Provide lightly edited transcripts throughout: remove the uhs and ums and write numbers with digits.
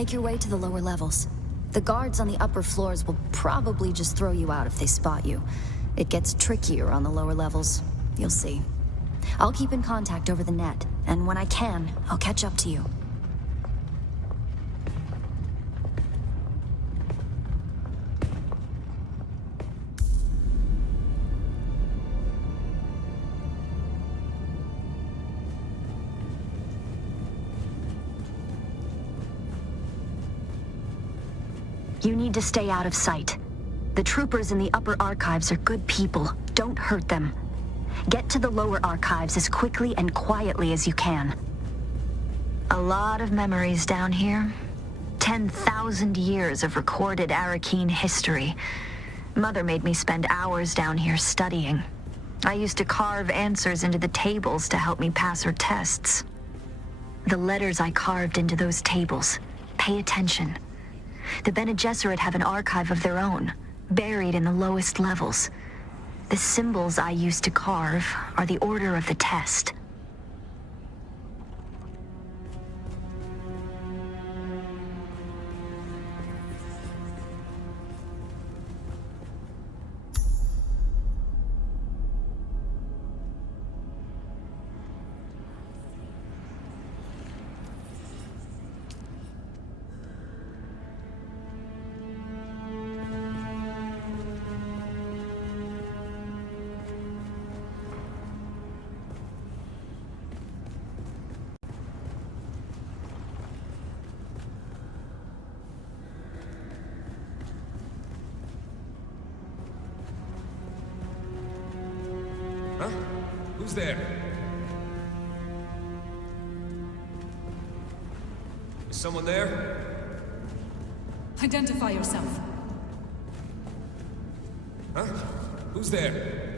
Make your way to the lower levels. The guards on the upper floors will probably just throw you out if they spot you. It gets trickier on the lower levels. You'll see. I'll keep in contact over the net, and when I can, I'll catch up to you. You need to stay out of sight. The troopers in the upper archives are good people. Don't hurt them. Get to the lower archives as quickly and quietly as you can. A lot of memories down here. 10,000 years of recorded Arakeen history. Mother made me spend hours down here studying. I used to carve answers into the tables to help me pass her tests. The letters I carved into those tables. Pay attention. The Bene Gesserit have an archive of their own, buried in the lowest levels. The symbols I used to carve are the order of the test. Huh? Who's there? Is someone there? Identify yourself. Huh? Who's there?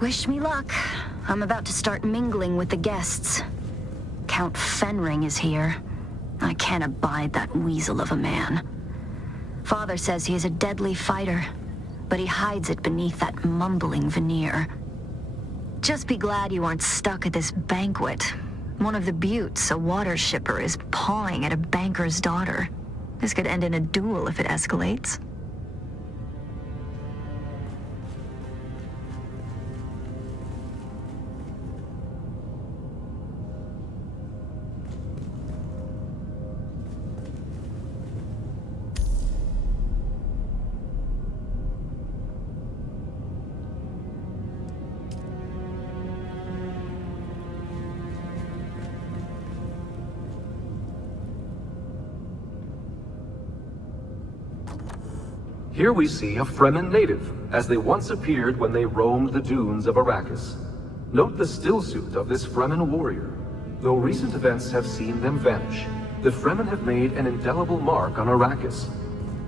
Wish me luck. I'm about to start mingling with the guests. Count Fenring is here. I can't abide that weasel of a man. Father says he is a deadly fighter, but he hides it beneath that mumbling veneer. Just be glad you aren't stuck at this banquet. One of the buttes, a water shipper, is pawing at a banker's daughter. This could end in a duel if it escalates. Here we see a Fremen native, as they once appeared when they roamed the dunes of Arrakis. Note the stillsuit of this Fremen warrior. Though recent events have seen them vanish, the Fremen have made an indelible mark on Arrakis.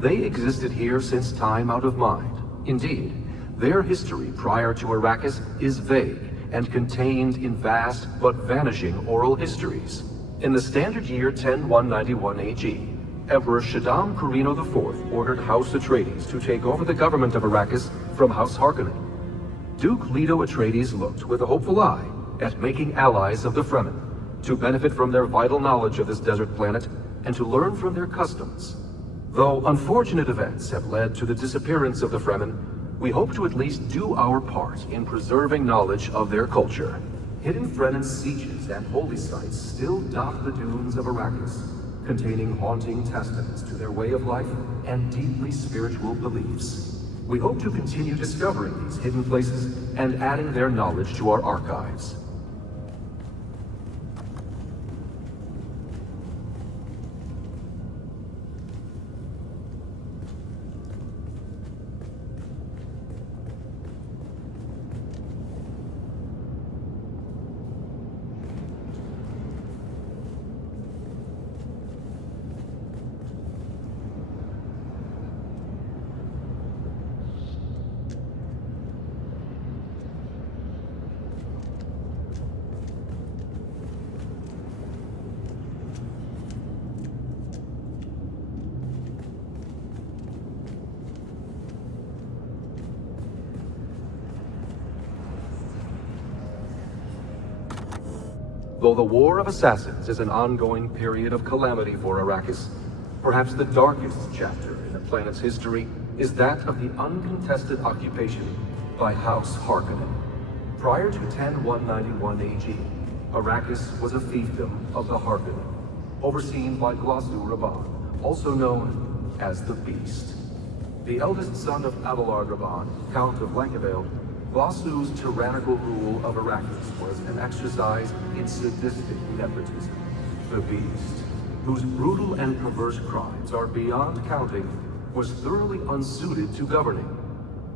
They existed here since time out of mind. Indeed, their history prior to Arrakis is vague and contained in vast but vanishing oral histories. In the standard year 10191 AG, Emperor Shaddam Corrino IV ordered House Atreides to take over the government of Arrakis from House Harkonnen. Duke Leto Atreides looked with a hopeful eye at making allies of the Fremen, to benefit from their vital knowledge of this desert planet and to learn from their customs. Though unfortunate events have led to the disappearance of the Fremen, we hope to at least do our part in preserving knowledge of their culture. Hidden Fremen sieges and holy sites still dot the dunes of Arrakis, containing haunting testaments to their way of life and deeply spiritual beliefs. We hope to continue discovering these hidden places and adding their knowledge to our archives. Though the War of Assassins is an ongoing period of calamity for Arrakis, perhaps the darkest chapter in the planet's history is that of the uncontested occupation by House Harkonnen. Prior to 10191 AG, Arrakis was a fiefdom of the Harkonnen, overseen by Glossu Rabban, also known as the Beast. The eldest son of Abelard Rabban, Count of Blankeveld, Glossu's tyrannical rule of Arrakis was an exercise in sadistic nepotism. The Beast, whose brutal and perverse crimes are beyond counting, was thoroughly unsuited to governing.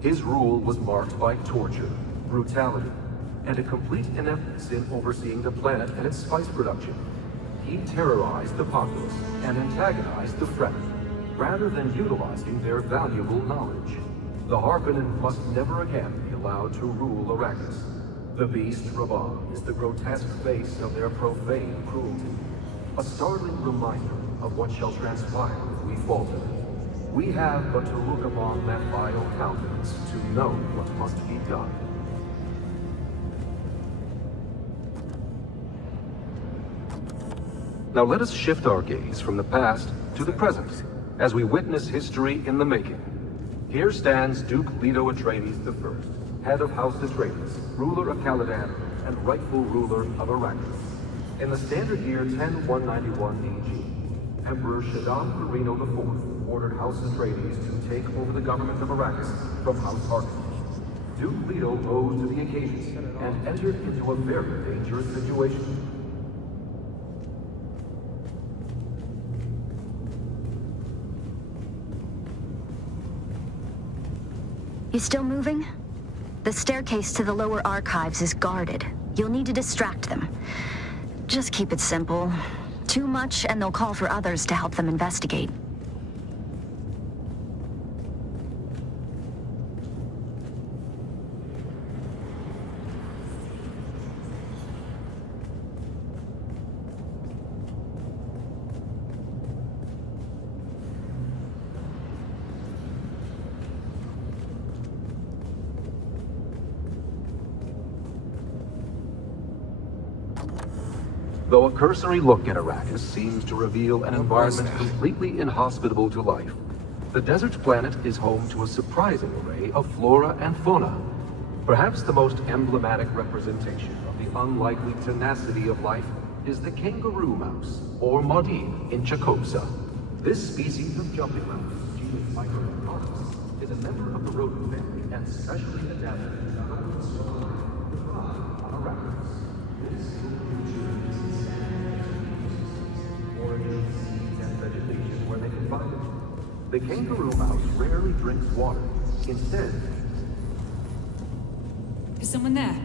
His rule was marked by torture, brutality, and a complete ineptness in overseeing the planet and its spice production. He terrorized the populace and antagonized the Fremen, rather than utilizing their valuable knowledge. The Harkonnen must never again be allowed to rule Arrakis. The Beast Rabban is the grotesque face of their profane cruelty, a startling reminder of what shall transpire if we falter. We have but to look upon that vile countenance to know what must be done. Now let us shift our gaze from the past to the present, as we witness history in the making. Here stands Duke Leto Atreides I, head of House Atreides, ruler of Caladan, and rightful ruler of Arrakis. In the standard year 10191 AG, Emperor Shaddam Perino IV ordered House Atreides to take over the government of Arrakis from House Harkonnen. Duke Leto rose to the occasion and entered into a very dangerous situation. You still moving? The staircase to the lower archives is guarded. You'll need to distract them. Just keep it simple. Too much, and they'll call for others to help them investigate. Though a cursory look at Arrakis seems to reveal an environment completely inhospitable to life, the desert planet is home to a surprising array of flora and fauna. Perhaps the most emblematic representation of the unlikely tenacity of life is the kangaroo mouse, or Maudine, in Chakotsa. This species of jumping mouse, genus Microcarpus, is a member of the rodent family and specially adapted to hunt and thrive on Arrakis. This seeds and vegetation where they can find it. The kangaroo mouse rarely drinks water. Instead, Is someone there?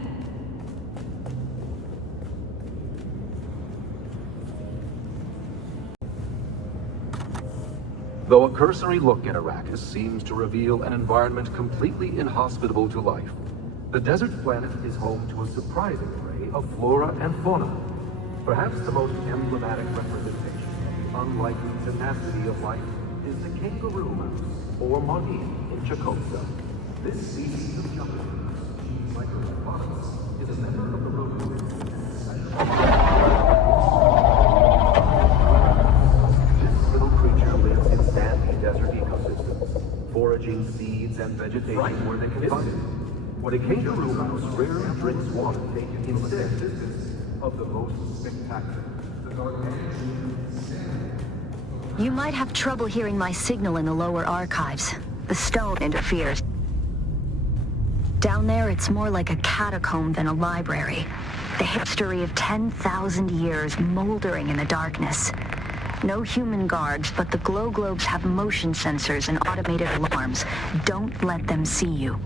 though a cursory look at Arrakis seems to reveal an environment completely inhospitable to life, the desert planet is home to a surprising array of flora and fauna. Perhaps the most emblematic representation of the unlikely tenacity of life is the kangaroo mouse, or Maudine, in Chakotsa. This species of jumping mouse, genus Microcarpus, is a member of the rodent family. This little creature lives in sandy desert ecosystems, foraging seeds and vegetation where they can find it. When a kangaroo mouse rarely drinks water, instead of the most spectacular. You might have trouble hearing my signal in the lower archives. The stone interferes. Down there, it's more like a catacomb than a library. The history of 10,000 years moldering in the darkness. No human guards, but the glow globes have motion sensors and automated alarms. Don't let them see you.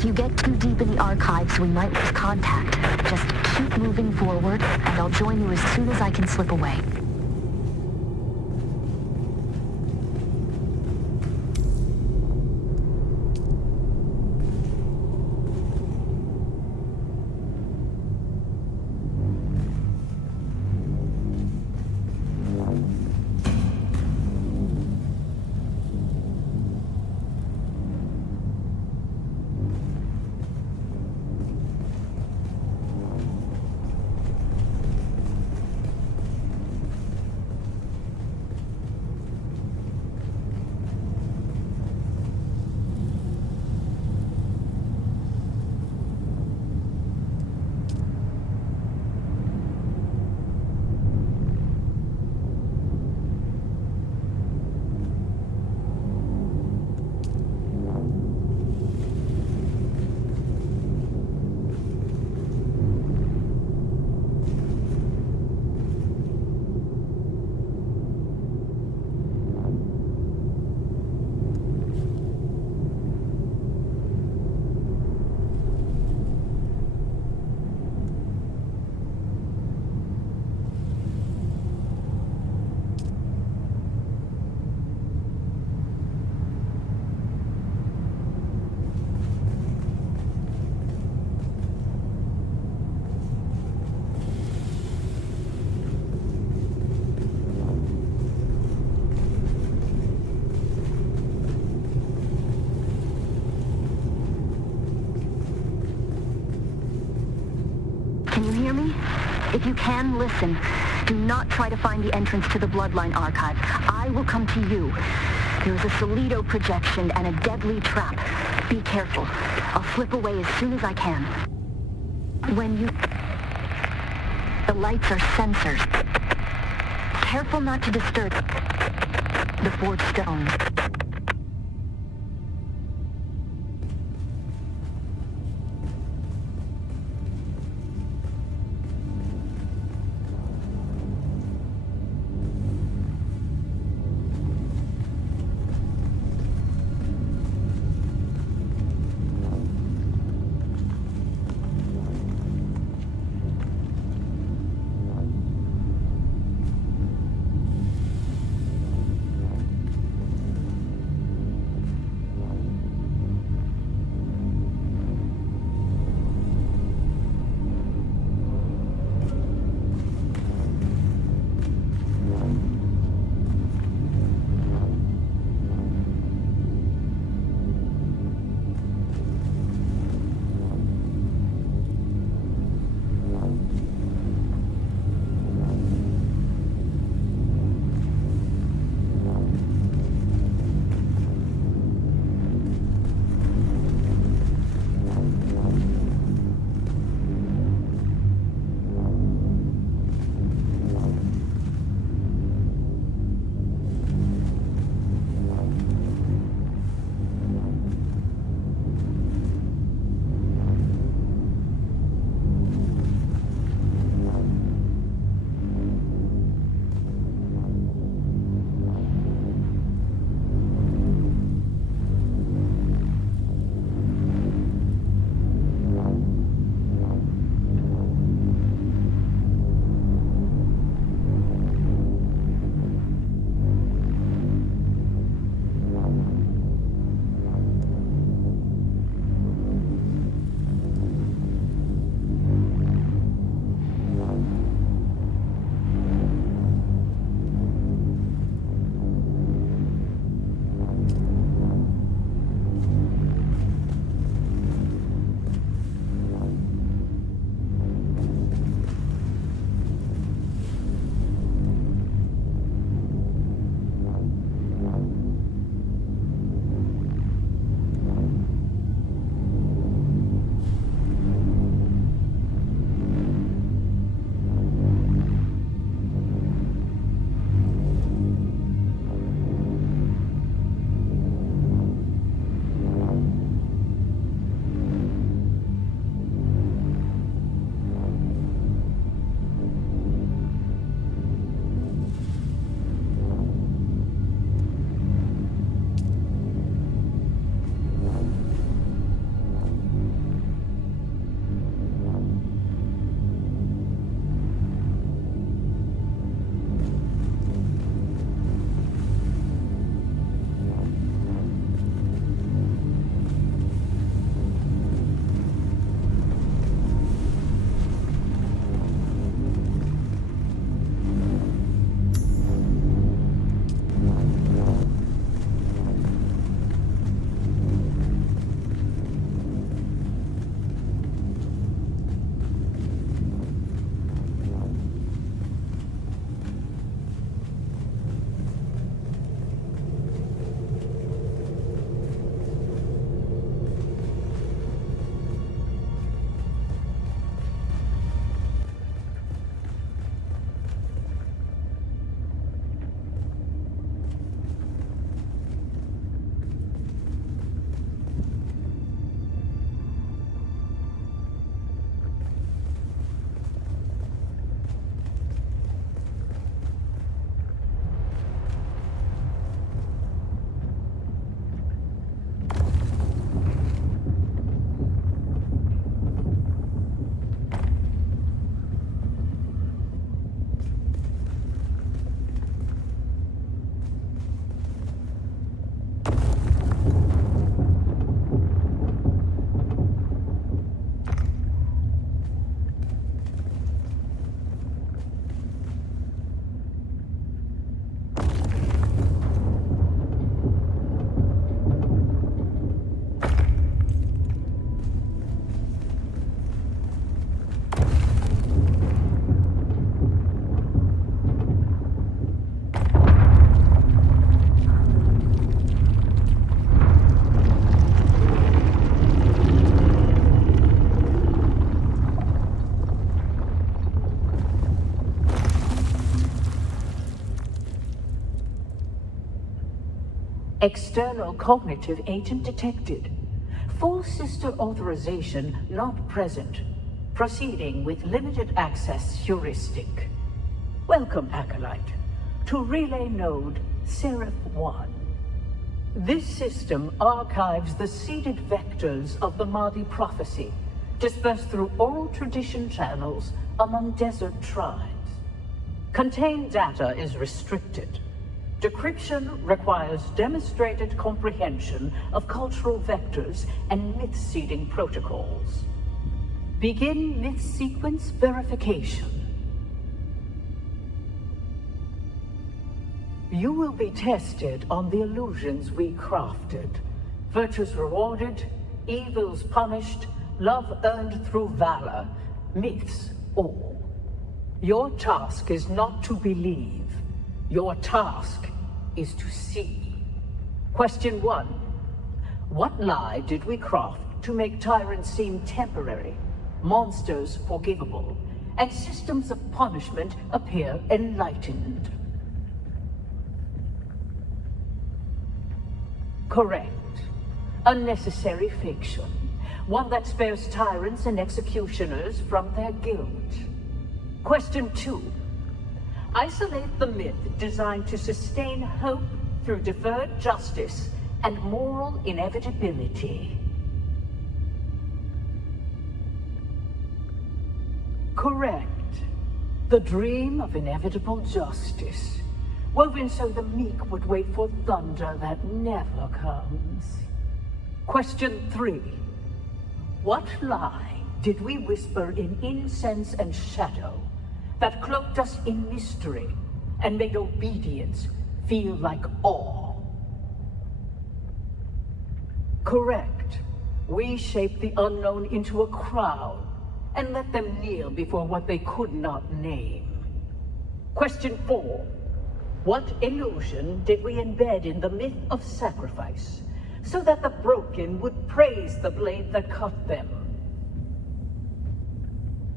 If you get too deep in the archives, we might lose contact. Just keep moving forward, and I'll join you as soon as I can slip away. Can you hear me? If you can, listen. Do not try to find the entrance to the Bloodline archive. I will come to you. There is a Solido projection and a deadly trap. Be careful. I'll slip away as soon as I can. When you... The lights are sensors. Careful not to disturb the forged stones. External cognitive agent detected. Full sister authorization not present. Proceeding with limited access heuristic. Welcome, Acolyte, to Relay Node Seraph 1. This system archives the seeded vectors of the Mahdi prophecy, dispersed through oral tradition channels among desert tribes. Contained data is restricted. Decryption requires demonstrated comprehension of cultural vectors and myth-seeding protocols. Begin myth sequence verification. You will be tested on the illusions we crafted. Virtues rewarded, evils punished, love earned through valor, myths all. Your task is not to believe. Your task is to see. Question 1. What lie did we craft to make tyrants seem temporary, monsters forgivable, and systems of punishment appear enlightened? Correct. A necessary fiction. One that spares tyrants and executioners from their guilt. Question 2. Isolate the myth designed to sustain hope through deferred justice and moral inevitability. Correct. The dream of inevitable justice. Woven so the meek would wait for thunder that never comes. Question 3. What lie did we whisper in incense and shadow that cloaked us in mystery and made obedience feel like awe? Correct. We shaped the unknown into a crowd and let them kneel before what they could not name. Question 4. What illusion did we embed in the myth of sacrifice, so that the broken would praise the blade that cut them?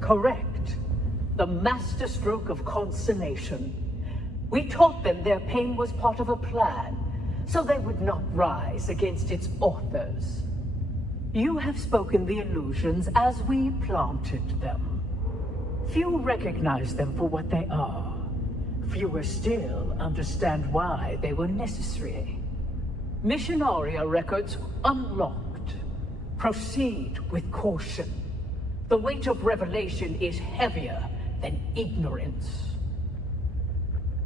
Correct. The masterstroke of consolation. We taught them their pain was part of a plan, so they would not rise against its authors. You have spoken the illusions as we planted them. Few recognize them for what they are. Fewer still understand why they were necessary. Missionaria records unlocked. Proceed with caution. The weight of revelation is heavier than ignorance.